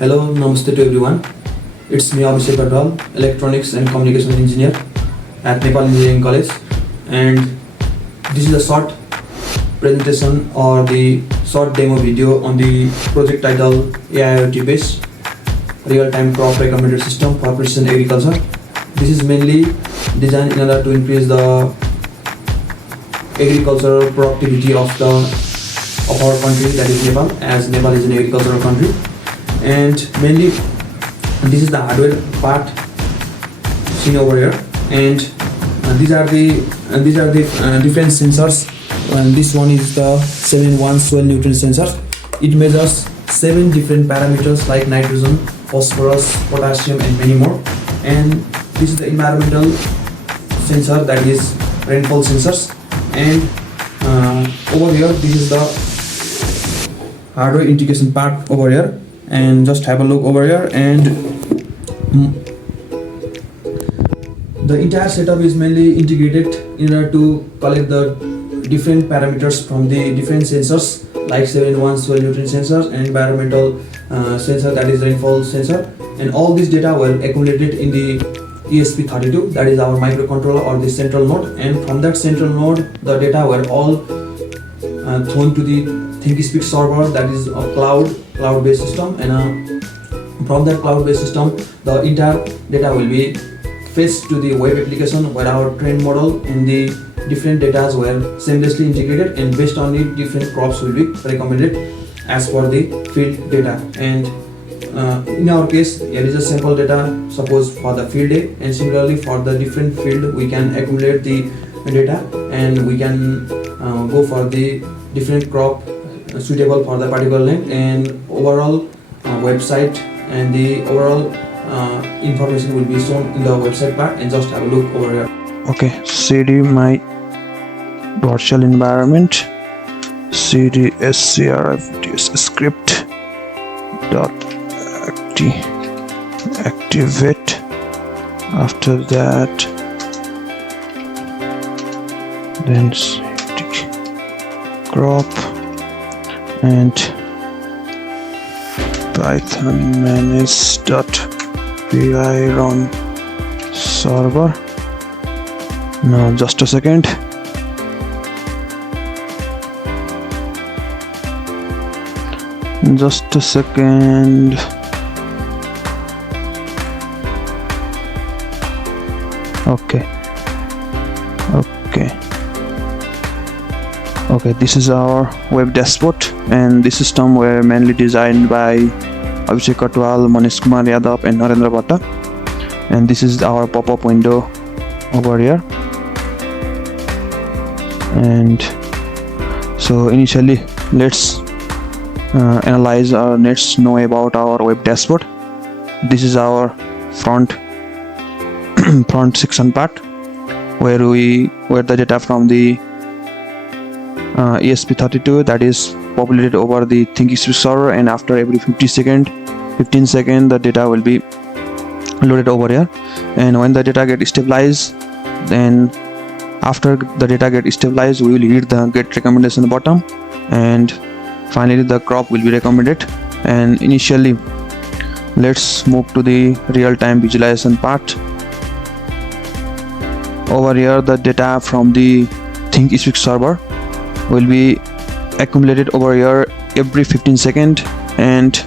Hello, namaste to everyone. It's me Abhishek Gadwal, Electronics and Communication Engineer at Nepal Engineering College, and this is a short presentation or the short demo video on the project titled AIoT-Based Real-Time Crop Recommender System for Precision Agriculture. This is mainly designed in order to increase the agricultural productivity of our country, that is Nepal, as Nepal is an agricultural country. And mainly this is the hardware part seen over here, and these are the different sensors. And this one is the 7-in-1 soil nutrient sensor. It measures 7 different parameters like nitrogen, phosphorus, potassium, and many more. And this is the environmental sensor, that is rainfall sensors. And over here, this is the hardware integration part over here. And just have a look over here, and the entire setup is mainly integrated in order to collect the different parameters from the different sensors like 7-in-1 soil nutrient sensor and environmental sensor, that is rainfall sensor. And all this data were accumulated in the ESP32, that is our microcontroller or the central node. And from that central node, the data were all thrown to the ThinkSpeak server, that is a cloud-based system. And from that cloud-based system, the entire data will be fetched to the web application, where our trained model and the different data were seamlessly integrated, and based on it, different crops will be recommended as per the field data. And in our case, here is a sample data, suppose for the field day, and similarly for the different field, we can accumulate the data, and we can go for the different crop suitable for the particular land. And overall website and the overall information will be shown in the website part. And just have a look over here. Okay, cd my virtual environment, cd scrfds script dot activate. After that, then cd crop and python manage.py run server. Now just a second. Okay, this is our web dashboard, and this system were mainly designed by Abhishek Katwal, Manish Kumar Yadav, and Narendra Bhatta. And this is our pop-up window over here. And so initially, let's analyze or let's know about our web dashboard. This is our front section part, where the data from the ESP32, that is populated over the ThinkSpeak server, and after every 15 seconds the data will be loaded over here. And when the data get stabilized, then after the data get stabilized, we will hit the get recommendation button, and finally the crop will be recommended. And initially, let's move to the real-time visualization part. Over here, the data from the ThinkSpeak server will be accumulated over here every 15 seconds, and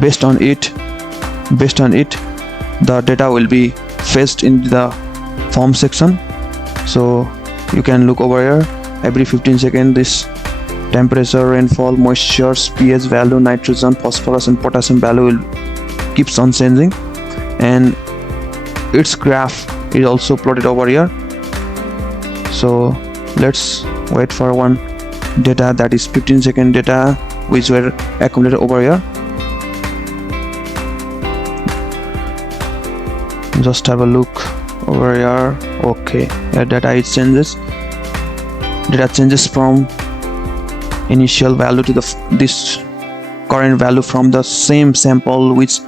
based on it the data will be fetched in the form section. So you can look over here, every 15 seconds this temperature, rainfall, moisture, pH value, nitrogen, phosphorus, and potassium value will keeps on changing, and its graph is also plotted over here. So let's wait for one data, that is 15-second data, which were accumulated over here. Just have a look over here. Okay, the data changes from initial value to this current value from the same sample which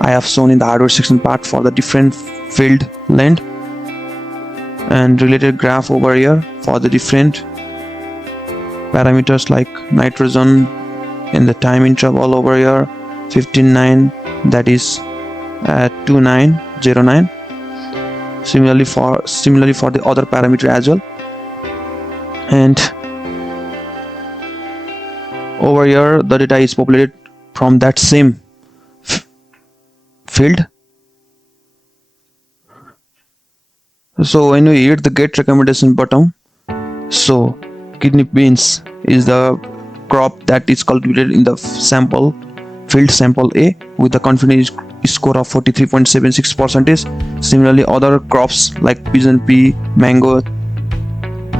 I have shown in the hardware section part for the different field land, and related graph over here for the different parameters like nitrogen in the time interval over here, 159, that is 2909. Similarly for the other parameter as well. And over here the data is populated from that same field. So when we hit the get recommendation button, so kidney beans is the crop that is cultivated in the sample field sample A with the confidence score of 43.76%. Similarly other crops like pigeon pea, mango,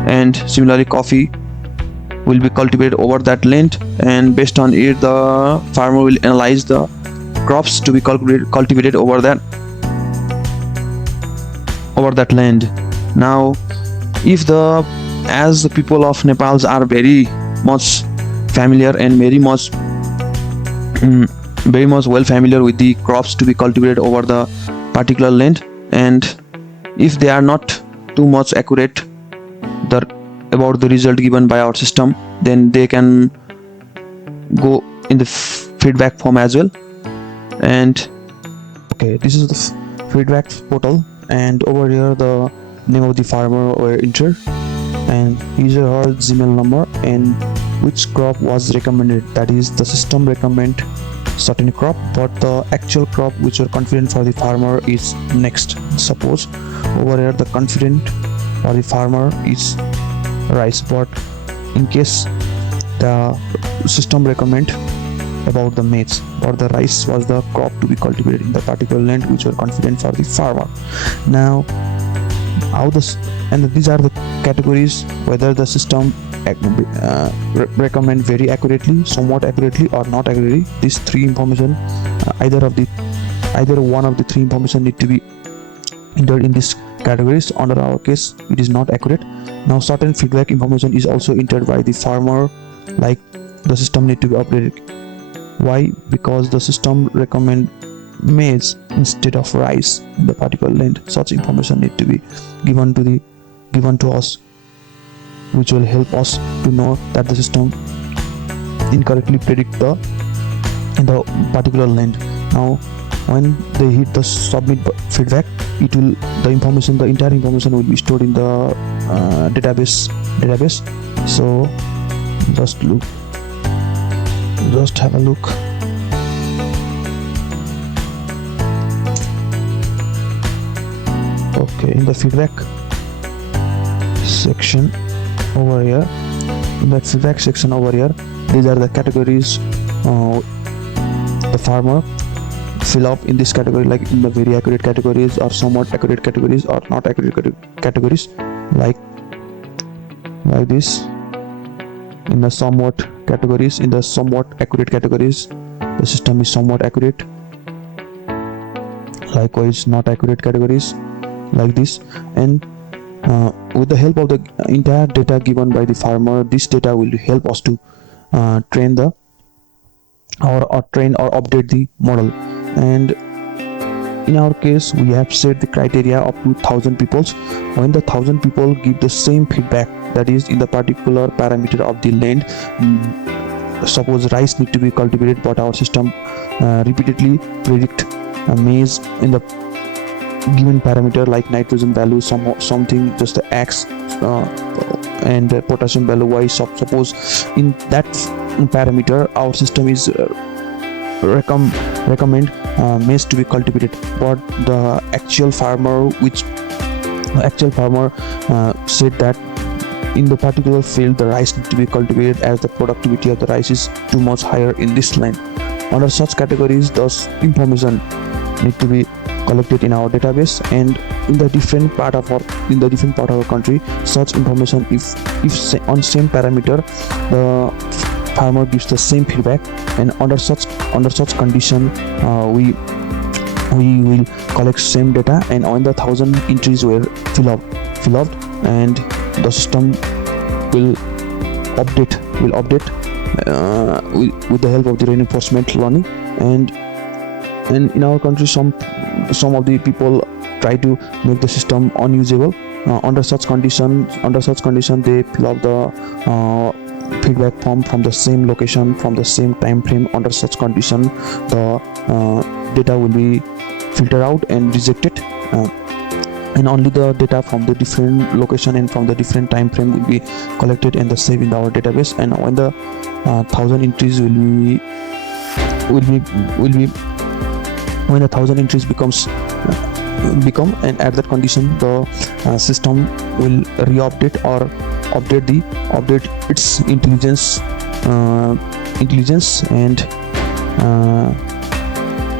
and similarly coffee will be cultivated over that land, and based on it the farmer will analyze the crops to be cultivated over that land. Now if as the people of Nepal are very much familiar and very much well familiar with the crops to be cultivated over the particular land, and if they are not too much accurate about the result given by our system, then they can go in the feedback form as well. And okay, this is the feedback portal, and over here the name of the farmer were entered, and user her Gmail number, and which crop was recommended. That is, the system recommend certain crop, but the actual crop which are confident for the farmer is next. Suppose over here the confident for the farmer is rice, but in case the system recommend about the maize, or the rice was the crop to be cultivated in the particular land which were confident for the farmer. Now how this, and these are the categories whether the system recommend very accurately, somewhat accurately, or not accurately. These three information, either one of the three information need to be entered in these categories. Under our case it is not accurate. Now certain feedback information is also entered by the farmer, like the system need to be updated. Why? Because the system recommend maize instead of rice in the particular land. Such information need to be given to us, which will help us to know that the system incorrectly predict in the particular land. Now when they hit the submit feedback, the entire information will be stored in the database. So just have a look. Okay, in the feedback section over here, these are the categories the farmer fill up in this category, like in the very accurate categories, or somewhat accurate categories, or not accurate categories, like this. In the somewhat categories, in the somewhat accurate categories, the system is somewhat accurate. Likewise not accurate categories, like this. And with the help of the entire data given by the farmer, this data will help us to train or update the model. And in our case we have set the criteria up to 1000 people. When the 1000 people give the same feedback, that is in the particular parameter of the land, suppose rice need to be cultivated, but our system repeatedly predict maize in the given parameter, like nitrogen value something just the X and potassium value Y. Suppose in that parameter our system is recommend maize to be cultivated, but the actual farmer said that in the particular field the rice need to be cultivated, as the productivity of the rice is too much higher in this land. Under such categories, those information need to be collected in our database, and in the different part of our country, such information, if on same parameter the farmer gives the same feedback, and under such condition we will collect same data, and when the 1000 entries were fill up, and the system will update with the help of the reinforcement learning. And in our country some of the people try to make the system unusable. Under such condition they fill up the feedback form from the same location, from the same time frame. Under such condition, the data will be filtered out and rejected, and only the data from the different location and from the different time frame will be collected and saved in our database. And when the 1000 entries when the 1000 entries become, and at that condition the system will re-update or update its intelligence, and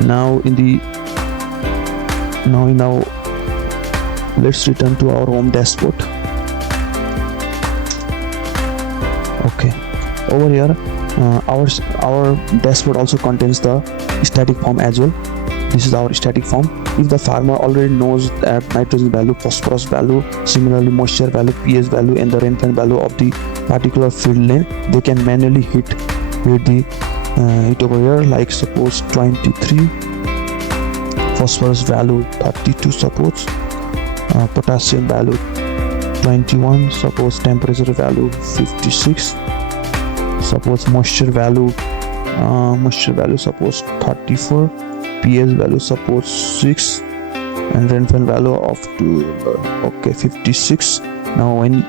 now let's return to our home dashboard. Okay, over here our dashboard also contains the static form as well. This is our static form. If the farmer already knows that nitrogen value, phosphorus value, similarly moisture value, pH value, and the rainfall value of the particular field lane, they can manually hit it over here, like suppose 23, phosphorus value 32, suppose potassium value 21, suppose temperature value 56, suppose moisture value suppose 34, pH value suppose 6, and rainfall value of 56. Now when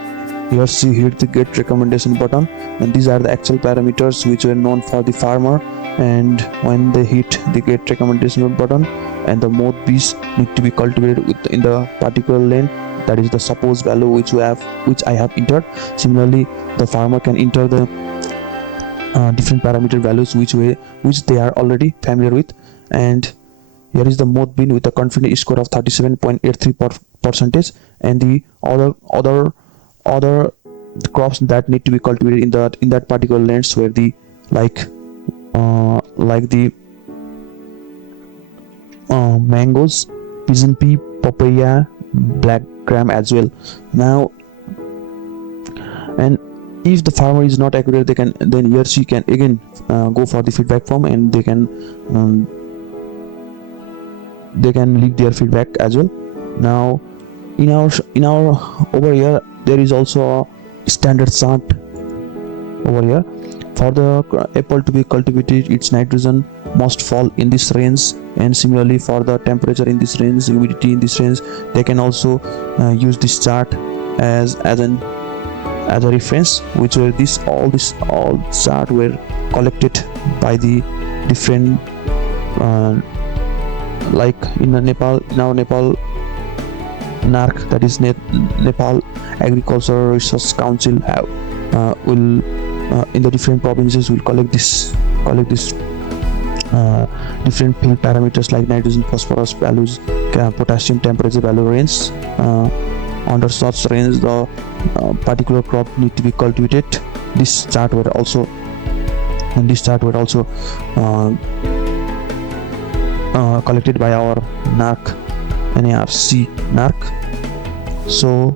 here see hit the get recommendation button, and these are the actual parameters which were known for the farmer, and when they hit the get recommendation button, and the moth bees need to be cultivated in the particular lane, that is the suppose value which I have entered. Similarly, the farmer can enter the different parameter values which they are already familiar with. And here is the moth bean with a confidence score of 37.83%, and the other crops that need to be cultivated in that particular lands, where the like the mangoes, pigeon pea, papaya, black gram as well. Now, and if the farmer is not accurate, then he or she can again go for the feedback form, and they can leave their feedback as well. Now in our over here there is also a standard chart over here. For the apple to be cultivated, its nitrogen must fall in this range, and similarly for the temperature in this range, humidity in this range. They can also use this chart as a reference, which were all chart were collected by the different like in Nepal, NARC, that is Nepal Agricultural Research Council, will in the different provinces will collect this different field parameters like nitrogen, phosphorus values, potassium, temperature value range. Under such range, the particular crop need to be cultivated. This chart were also collected by our NARC. So,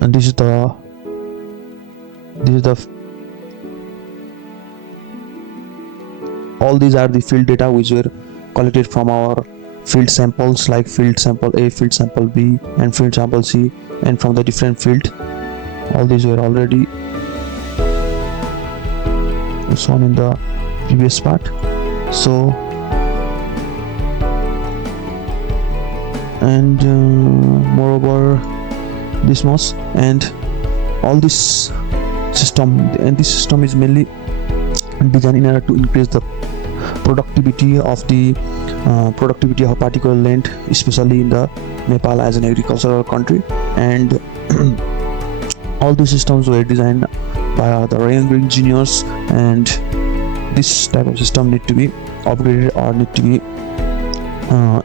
and this is the all these are the field data which were collected from our field samples, like field sample A, field sample B, and field sample C, and from the different field. All these were already shown in the previous part. So, and moreover, this much, and all this system is mainly designed in order to increase the productivity of a particular land, especially in the Nepal as an agricultural country. And all these systems were designed by the young engineers, and this type of system need to be upgraded or need to be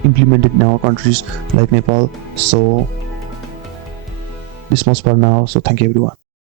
implemented in our countries like Nepal. So this much for now. So thank you everyone.